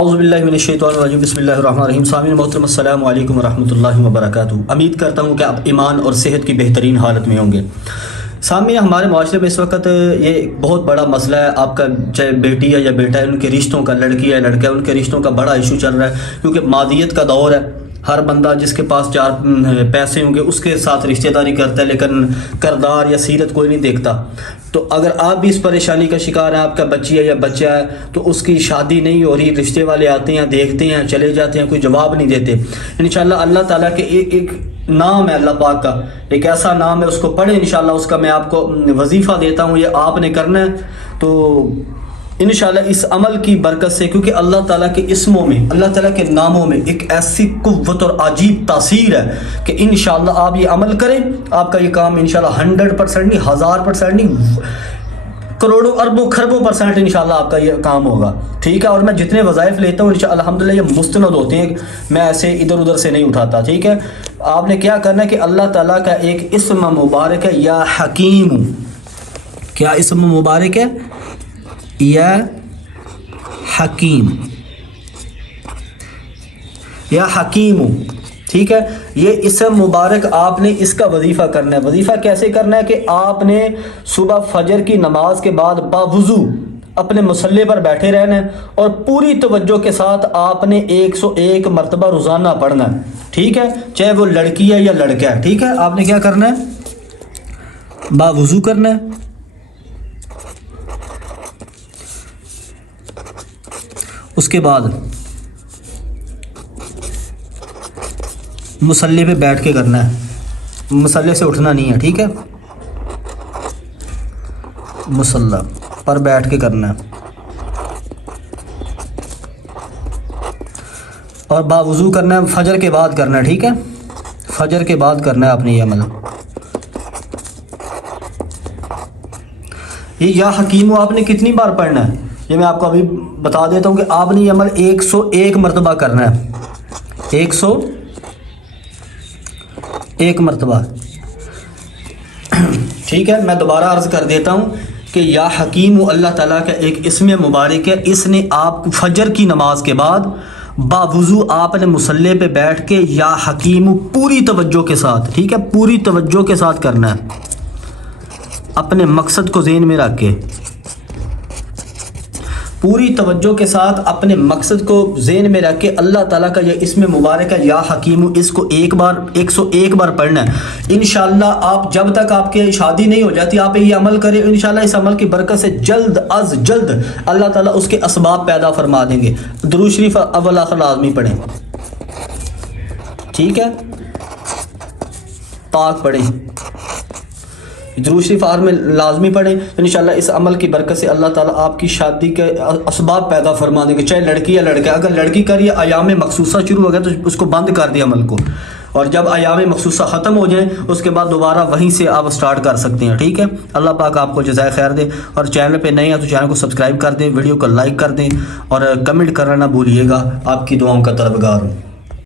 اعوذ باللہ من الشیطان الرجیم بسم اللہ الرحمن الرحیم. سامعین محترم السلام علیکم ورحمۃ اللہ وبرکاتہ. امید کرتا ہوں کہ آپ ایمان اور صحت کی بہترین حالت میں ہوں گے. سامعین ہمارے معاشرے میں اس وقت یہ بہت بڑا مسئلہ ہے. آپ کا چاہے بیٹی ہے یا بیٹا ہے، ان کے رشتوں کا، لڑکی ہے لڑکا ہے، ان کے رشتوں کا بڑا ایشو چل رہا ہے کیونکہ مادیت کا دور ہے. ہر بندہ جس کے پاس چار پیسے ہوں گے اس کے ساتھ رشتہ داری کرتا ہے، لیکن کردار یا سیرت کوئی نہیں دیکھتا. تو اگر آپ بھی اس پریشانی کا شکار ہیں، آپ کا بچی ہے یا بچہ ہے تو اس کی شادی نہیں ہو رہی، رشتے والے آتے ہیں، دیکھتے ہیں، چلے جاتے ہیں، کوئی جواب نہیں دیتے. انشاءاللہ اللہ تعالیٰ کے ایک نام ہے، اللہ پاک کا ایک ایسا نام ہے، اس کو پڑھیں. انشاءاللہ اس کا میں آپ کو وظیفہ دیتا ہوں، یہ آپ نے کرنا ہے. تو انشاءاللہ اس عمل کی برکت سے، کیونکہ اللہ تعالیٰ کے اسموں میں، اللہ تعالیٰ کے ناموں میں ایک ایسی قوت اور عجیب تاثیر ہے کہ انشاءاللہ آپ یہ عمل کریں، آپ کا یہ کام انشاءاللہ 100% نہیں، 1000% نہیں، کروڑوں اربوں خربوں % انشاءاللہ آپ کا یہ کام ہوگا. ٹھیک ہے. اور میں جتنے وظائف لیتا ہوں انشاءاللہ الحمدللہ یہ مستند ہوتے ہیں، میں ایسے ادھر ادھر سے نہیں اٹھاتا. ٹھیک ہے. آپ نے کیا کرنا ہے کہ اللہ تعالیٰ کا ایک اسم مبارک ہے، یا حکیم. کیا اسم مبارک ہے؟ یا حکیم، یا حکیم. ٹھیک ہے. یہ اسم مبارک آپ نے اس کا وظیفہ کرنا ہے. وظیفہ کیسے کرنا ہے کہ آپ نے صبح فجر کی نماز کے بعد باوضو اپنے مصلی پر بیٹھے رہنا ہے اور پوری توجہ کے ساتھ آپ نے 101 مرتبہ روزانہ پڑھنا ہے. ٹھیک ہے. چاہے وہ لڑکی ہے یا لڑکا ہے. ٹھیک ہے. آپ نے کیا کرنا ہے؟ باوضو کرنا ہے. اس کے بعد مصلی پہ بیٹھ کے کرنا ہے، مصلی سے اٹھنا نہیں ہے. ٹھیک ہے. مصلی پر بیٹھ کے کرنا ہے اور باوضو کرنا ہے. فجر کے بعد کرنا ہے. ٹھیک ہے. فجر کے بعد کرنا ہے آپ نے یہ عمل. یہ یا حکیم آپ نے کتنی بار پڑھنا ہے یہ میں آپ کو ابھی بتا دیتا ہوں کہ آپ نے یہ عمل 101 مرتبہ کرنا ہے. 101 مرتبہ. ٹھیک ہے. میں دوبارہ عرض کر دیتا ہوں کہ یا حکیم اللہ تعالیٰ کا ایک اسم مبارک ہے. اس نے آپ فجر کی نماز کے بعد باوضو آپ نے مصلی پہ بیٹھ کے یا حکیم پوری توجہ کے ساتھ، ٹھیک ہے، پوری توجہ کے ساتھ کرنا ہے، اپنے مقصد کو ذہن میں رکھ کے، پوری توجہ کے ساتھ اپنے مقصد کو ذہن میں رکھ کے اللہ تعالیٰ کا یہ اسم مبارک ہے یا حکیم، اس کو 101 بار پڑھنا ہے. انشاءاللہ آپ جب تک آپ کی شادی نہیں ہو جاتی آپ یہ عمل کریں. انشاءاللہ اس عمل کی برکت سے جلد از جلد اللہ تعالیٰ اس کے اسباب پیدا فرما دیں گے. درود شریف اول آخر لازمی پڑھیں. ٹھیک ہے. پاک پڑھیں، درود شریف آخر میں لازمی پڑھیں. انشاءاللہ اس عمل کی برکت سے اللہ تعالیٰ آپ کی شادی کے اسباب پیدا فرما دیں گے، چاہے لڑکی یا لڑکا. اگر لڑکی کر یہ ایام مخصوصہ شروع ہو گیا تو اس کو بند کر دیا عمل کو، اور جب ایام مخصوصہ ختم ہو جائیں اس کے بعد دوبارہ وہیں سے آپ سٹارٹ کر سکتے ہیں. ٹھیک ہے. اللہ پاک آپ کو جزائے خیر دے. اور چینل پہ نئے ہیں تو چینل کو سبسکرائب کر دیں، ویڈیو کو لائک کر دیں اور کمنٹ کرنا نہ بھولیے گا. آپ کی دعاؤں کا طلبگار ہوں.